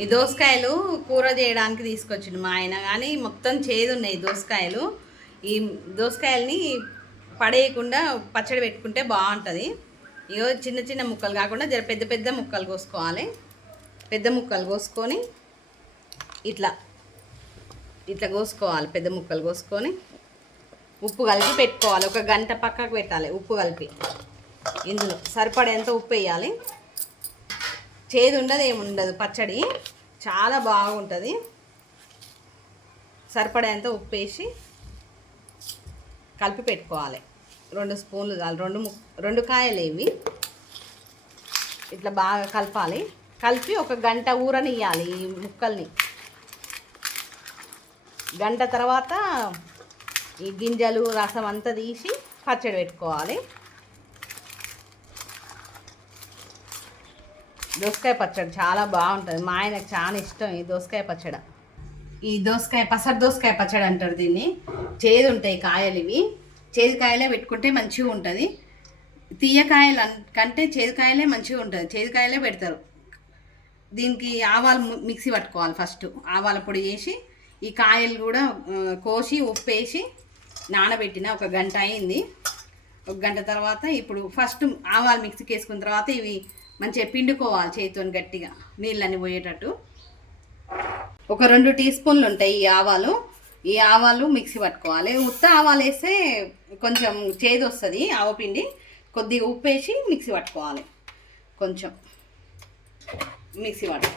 ఈ దోసకాయలు కూర చేయడానికి తీసుకొచ్చిండు మా ఆయన కానీ మొత్తం చేదు ఉన్నాయి దోసకాయలు. ఈ దోసకాయల్ని పడేయకుండా పచ్చడి పెట్టుకుంటే బాగుంటుంది. ఇగో చిన్న చిన్న ముక్కలు కాకుండా జర పెద్ద పెద్ద ముక్కలు కోసుకోవాలి. పెద్ద ముక్కలు కోసుకొని ఇట్లా ఇట్లా కోసుకోవాలి పెద్ద ముక్కలు కోసుకొని. ఉప్పు కలిపి పెట్టుకోవాలి ఒక గంట పక్కకు పెట్టాలి ఉప్పు కలిపి. ఇందులో సరిపడేంత ఉప్పు వేయాలి. చేదు ఉండదు ఏముండదు పచ్చడి చాలా బాగుంటుంది. సరిపడేంత ఉప్పు వేసి కలిపి పెట్టుకోవాలి. రెండు స్పూన్లు చాలు. రెండు ము రెండు కాయలు ఇవి ఇట్లా బాగా కలపాలి. కలిపి ఒక గంట ఊరనియ్యాలి ఈ ముక్కల్ని. గంట తర్వాత ఈ గింజలు రసం అంతా తీసి పచ్చడి పెట్టుకోవాలి. దోసకాయ పచ్చడి చాలా బాగుంటుంది. మా ఆయనకు చాలా ఇష్టం ఈ దోసకాయ పచ్చడి. ఈ దోసకాయ పసరు దోసకాయ పచ్చడి అంటారు దీన్ని. చేదు ఉంటాయి కాయలు ఇవి చేదుకాయలే పెట్టుకుంటే మంచిగా ఉంటుంది. తీయకాయలు అన్- కంటే చేదుకాయలే మంచిగా ఉంటుంది. చేదుకాయలే పెడతారు. దీనికి ఆవాలు మిక్సీ పట్టుకోవాలి ఫస్ట్. ఆవాల పొడి వేసి ఈ కాయలు కూడా కోసి ఉప్పు వేసి నానబెట్టిన ఒక గంట అయింది. ఒక గంట తర్వాత ఇప్పుడు ఫస్ట్ ఆవాలు మిక్సీకి వేసుకున్న తర్వాత ఇవి మంచిగా పిండుకోవాలి చేతితో గట్టిగా నీళ్ళని పోయేటట్టు. ఒక రెండు టీ స్పూన్లు ఉంటాయి ఈ ఆవాలు. ఈ ఆవాలు మిక్సీ పట్టుకోవాలి. ఉత్త ఆవాలు వేస్తే కొంచెం చేదు వస్తుంది ఆవపిండి కొద్దిగా ఉప్పు వేసి మిక్సీ పట్టుకోవాలి. కొంచెం మిక్సీ పట్టు.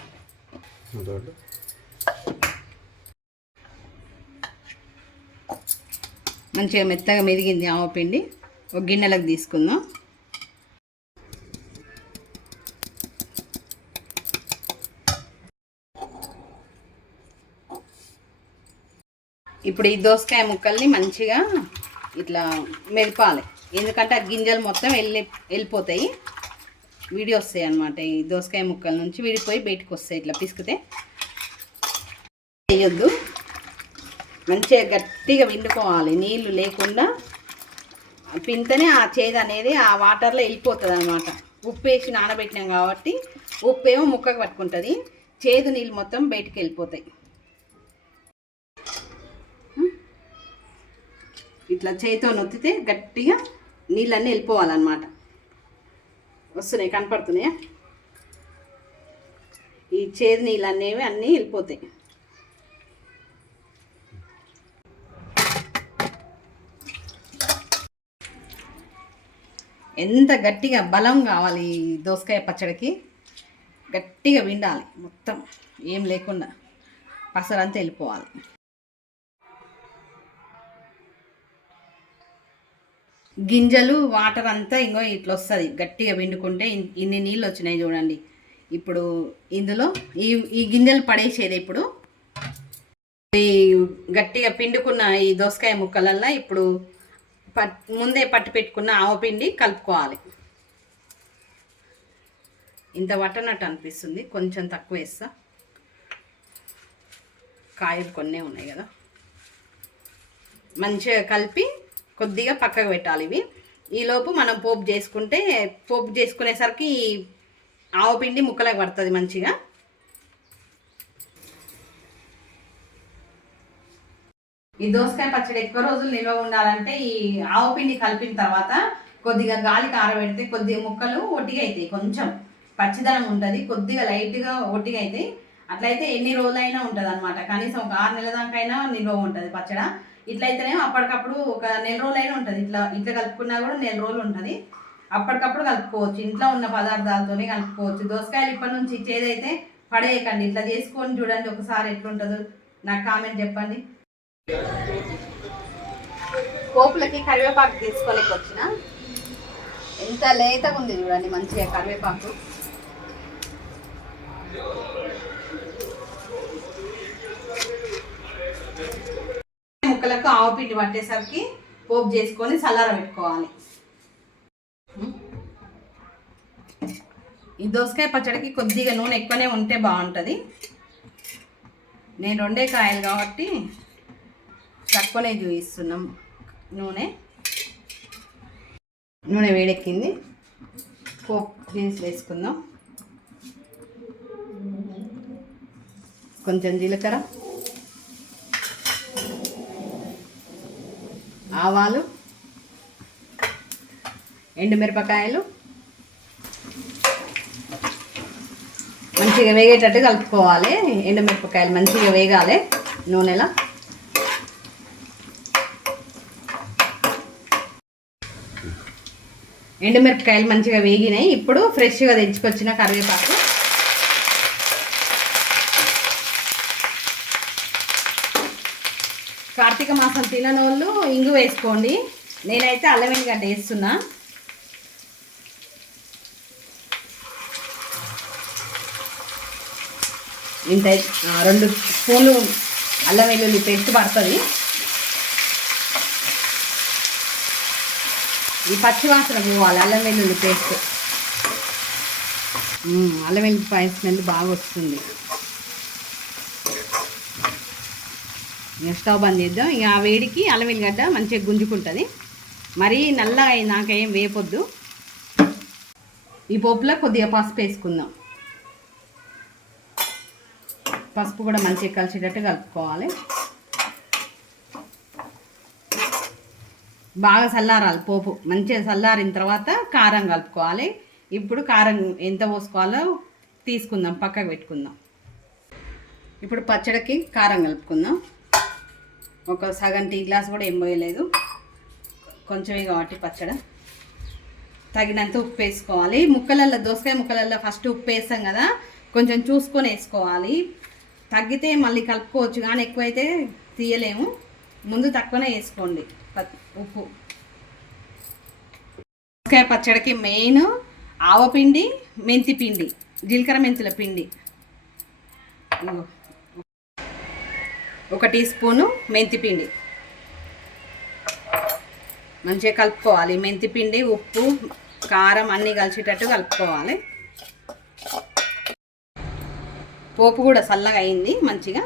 మంచిగా మెత్తగా మెదిగింది ఆవపిండి ఒక గిన్నెలకు తీసుకుందాం. ఇప్పుడు ఈ దోసకాయ ముక్కల్ని మంచిగా ఇట్లా మెదపాలి. ఎందుకంటే ఆ గింజలు మొత్తం వెళ్ళి వెళ్ళిపోతాయి. విడి వస్తాయి అన్నమాట ఈ దోసకాయ ముక్కల నుంచి. విడిపోయి బయటకు వస్తాయి ఇట్లా పిసికితే. వేయొద్దు. మంచిగా గట్టిగా పిండుకోవాలి నీళ్ళు లేకుండా పింతనే ఆ చేదు అనేది ఆ వాటర్లో వెళ్ళిపోతుంది అనమాట ఉప్పు వేసి నానబెట్టినాం కాబట్టి ఉప్పు ఏమో ముక్కకు పట్టుకుంటుంది. చేదు నీళ్ళు మొత్తం బయటికి వెళ్ళిపోతాయి. ఇట్లా చేతితో నొత్తితే గట్టిగా నీళ్ళన్నీ వెళ్ళిపోవాలన్నమాట. వస్తున్నాయి కనపడుతున్నాయా? ఈ చేదు నీళ్ళు అనేవి అన్నీ వెళ్ళిపోతాయి. ఎంత గట్టిగా బలం కావాలి ఈ దోసకాయ పచ్చడికి? గట్టిగా విండాలి మొత్తం. ఏం లేకుండా. పసరంతా వెళ్ళిపోవాలి. గింజలు వాటర్ అంతా ఇంకో ఇట్లా వస్తుంది. గట్టిగా పిండుకుంటే ఇన్ని నీళ్ళు వచ్చినాయి చూడండి. ఇప్పుడు ఇందులో ఈ ఈ గింజలు పడేసేది ఇప్పుడు. ఈ గట్టిగా పిండుకున్న ఈ దోసకాయ ముక్కలల్లో ఇప్పుడు పట్ ముందే పట్టి పెట్టుకున్న ఆవపిండి కలుపుకోవాలి. ఇంత వట్టనట్టు అనిపిస్తుంది. కొంచెం తక్కువ వేస్తా. కాయలు కొన్నే ఉన్నాయి కదా. మంచిగా కలిపి కొద్దిగా పక్కకు పెట్టాలి ఇవి. ఈలోపు మనం పోపు చేసుకుంటే పోపు చేసుకునేసరికి ఆవు పిండి ముక్కలకు పడుతుంది మంచిగా. ఈ దోసకాయ పచ్చడి ఎక్కువ రోజులు నిల్వ ఉండాలంటే ఈ ఆవు పిండి కలిపిన తర్వాత కొద్దిగా గాలికి ఆరబెడితే కొద్దిగా ముక్కలు ఒట్టిగా అవుతాయి కొంచెం. పచ్చిదనం ఉంటుంది కొద్దిగా లైట్గా ఒట్టిగా అవుతాయి. అట్లయితే ఎన్ని రోజులైనా ఉంటుంది అనమాట కనీసం ఒక ఆరు నెలల దాకైనా నిల్వ ఉంటుంది పచ్చడ. ఇట్లా అయితేనేమో అప్పటికప్పుడు ఒక నెల రోజులు అయినా ఉంటుంది. ఇట్లా ఇట్లా కలుపుకున్నా కూడా నెల రోజులు ఉంటుంది. అప్పటికప్పుడు కలుపుకోవచ్చు. ఇంట్లో ఉన్న పదార్థాలతోనే కలుపుకోవచ్చు. దోసకాయలు ఇప్పటి నుంచి చేదైతే పడేయకండి. ఇట్లా చేసుకొని చూడండి ఒకసారి ఎట్లుంటుందో. నాకు కామెంట్ చెప్పండి. పోపులకి కరివేపాకు తీసుకోలేక వచ్చిన. ఎంత లేతగా ఉంది చూడండి మంచిగా కరివేపాకు ముక్కలకు ఆవు పిండి పట్టేసరికి పోపు చేసుకొని చల్లార పెట్టుకోవాలి. ఈ దోసకాయ పచ్చడికి కొద్దిగా నూనె ఎక్కువనే ఉంటే బాగుంటుంది. నేను రెండే కాయలు కాబట్టి తక్కువనే చూపిస్తున్నాం నూనె. నూనె వేడెక్కింది. పోపు దినుసులు వేసుకుందాం. కొంచెం జీలకర్ర. ఆవాలు ఎండుమిరపకాయలు మంచిగా వేగేటట్టు కలుపుకోవాలి. ఎండుమిరపకాయలు మంచిగా వేగాలి నూనెలో. ఎండుమిరపకాయలు మంచిగా వేగినాయి. ఇప్పుడు ఫ్రెష్గా తెచ్చుకొచ్చిన కరివేపాకు. కార్తీక మాసం తినని వాళ్ళు ఇంగు వేసుకోండి. నేనైతే అల్లం వెల్లిగడ్డ వేస్తున్నా. ఇంత రెండు స్పూన్లు అల్లం వెల్లుల్లి పేస్ట్ పడుతుంది. ఈ పచ్చి వాసన పోవాలి అల్లం వెల్లుల్లి పేస్ట్. మ్మ్, అల్లం వెల్లుల్లిపాయ స్మెల్ బాగా వస్తుంది. స్టవ్ బంద్ చేద్దాం. ఇక ఆ వేడికి అల్లం వెల్లిగడ్డ మంచిగా గుంజుకుంటుంది. మరీ నల్లగా నాకేం వేపొద్దు ఈ పోపులో కొద్దిగా పసుపు వేసుకుందాం. పసుపు కూడా మంచిగా కలిసేటట్టు కలుపుకోవాలి. బాగా చల్లారాలి పోపు. మంచిగా చల్లారిన తర్వాత కారం కలుపుకోవాలి. ఇప్పుడు కారం ఎంత పోసుకోవాలో తీసుకుందాం. పక్కకు పెట్టుకుందాం. ఇప్పుడు పచ్చడికి కారం కలుపుకుందాం. ఒక సగం టీ గ్లాస్ కూడా ఏం పోయలేదు. కొంచెమే కాబట్టి పచ్చడి. తగినంత ఉప్పు వేసుకోవాలి. ముక్కలల్లో దోసకాయ ముక్కలల్లో ఫస్ట్ ఉప్పు వేస్తాం కదా కొంచెం చూసుకొని వేసుకోవాలి. తగ్గితే మళ్ళీ కలుపుకోవచ్చు కానీ ఎక్కువైతే తీయలేము. ముందు తక్కువనే వేసుకోండి ప- ఉప్పు. దోసకాయ పచ్చడికి మెయిన్ ఆవపిండి మెంతి పిండి జీలకర్ర మెంతుల పిండి. ఇదిగో. ఒక టీ స్పూను మెంతిపిండి మంచిగా కలుపుకోవాలి. మెంతిపిండి ఉప్పు కారం అన్నీ కలిసేటట్టు కలుపుకోవాలి. పోపు కూడా చల్లగా అయింది మంచిగా.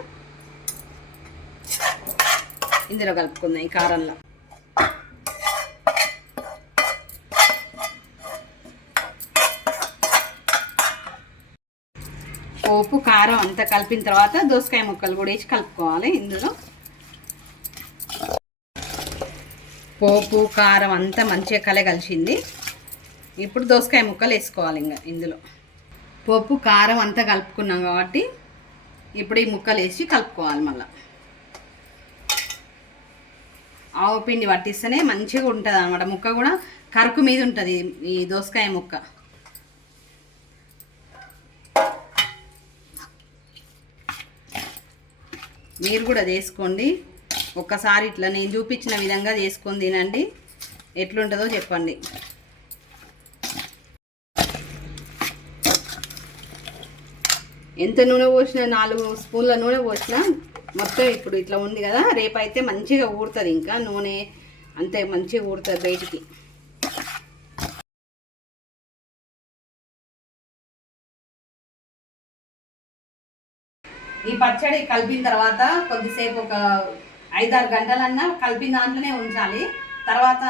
ఇందులో కలుపుకుందాం ఈ కారంలో. పోపు కారం అంతా కలిపిన తర్వాత దోసకాయ ముక్కలు కూడా వేసి కలుపుకోవాలి ఇందులో. పోపు కారం అంతా మంచిగా కలగలిసింది ఇప్పుడు దోసకాయ ముక్కలు వేసుకోవాలి ఇంకా ఇందులో. పోపు కారం అంతా కలుపుకున్నాం కాబట్టి ఇప్పుడు ఈ ముక్కలు వేసి కలుపుకోవాలి మళ్ళీ. ఆవు పిండి పట్టిస్తేనే మంచిగా ఉంటుంది అనమాట ముక్క కూడా కరుకు మీద ఉంటుంది ఈ దోసకాయ ముక్క. మీరు కూడా చేసుకోండి. ఒక్కసారి ఇట్లా నేను చూపించిన విధంగా చేసుకొని తినండి. ఎట్లుంటుందో చెప్పండి. ఎంత నూనె పోసినా నాలుగు స్పూన్ల నూనె పోసినా మొత్తం ఇప్పుడు ఇట్లా ఉంది కదా రేపైతే మంచిగా ఊరుతుంది ఇంకా నూనె అంతే మంచిగా ఊరుతుంది బయటికి. ఈ పచ్చడి కలిపిన తర్వాత కొద్దిసేపు ఒక ఐదారు గంటలన్నా కలిపిన దాంట్లోనే ఉంచాలి. తర్వాత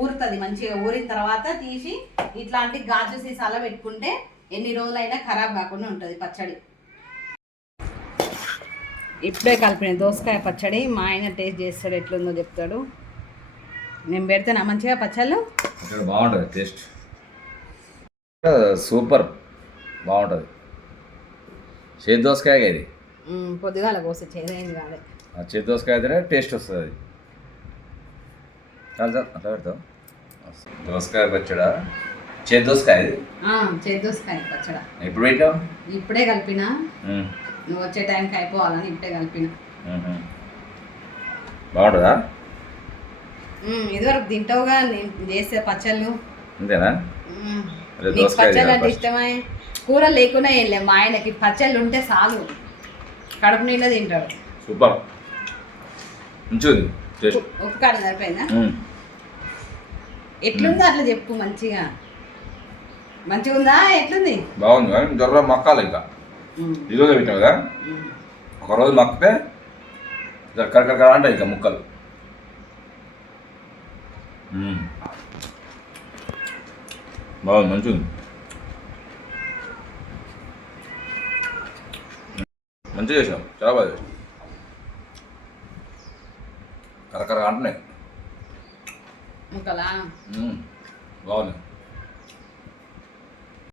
ఊరుతుంది మంచిగా ఊరిన తర్వాత తీసి ఇట్లాంటి గాజు సీసాలో పెట్టుకుంటే ఎన్ని రోజులైనా ఖరాబ్ కాకుండా ఉంటుంది పచ్చడి. ఇప్పుడే కలిపిన దోసకాయ పచ్చడి మా ఆయన టేస్ట్ చేస్తాడు ఎట్లుందో చెప్తాడు. నేను పెడతానా? మంచిగా పచ్చళ్ళు? బాగుంటుంది టేస్ట్. సూపర్ బాగుంటుంది. చేతి దోసకాయ ఇది. పొద్దుగాల కోసి చేదేం కాదే ఆ చేతి దోసకాయ అయితేనే టేస్ట్ వస్తుంది అది చాలు చాలు అట్లా పెడతావు దోసకాయ పచ్చడా చేతి దోసకాయ ఇది చేదు దోసకాయ పచ్చడ ఎప్పుడు పెట్టావు ఇప్పుడే కలిపిన. నువ్వు వచ్చే టైంకి అయిపోవాలని ఇప్పుడే కలిపిన. బాగుంటుందా ఇదివరకు తింటావుగా నేను చేసే పచ్చళ్ళు అంతేనా పచ్చళ్ళు అంటే ఇష్టమే కూర ఏం లేదు మా ఆయనకి పచ్చళ్ళు ఉంటే చాలు కడుపు నిండా తింటాడు సూపర్. మంచిది ఉప్పు- కారం సరిపోయిందా. ఎట్లుందో అట్లా చెప్పు మంచిగా? మంచిగా ఉందా ఎట్లుంది? బాగుంది. కానీ దొరలో మక్కాలి ఇంకా. ఈరోజు పెట్టావు కదా. ఒకరోజు మక్కితే కరకర అంటే ఇంకా ముక్కలు. బాగుంది మంచిగా ఉంది మంచిగా చేసావు చాలా బాగా చేసావు కరకర అంటున్నాయి. బాగుంది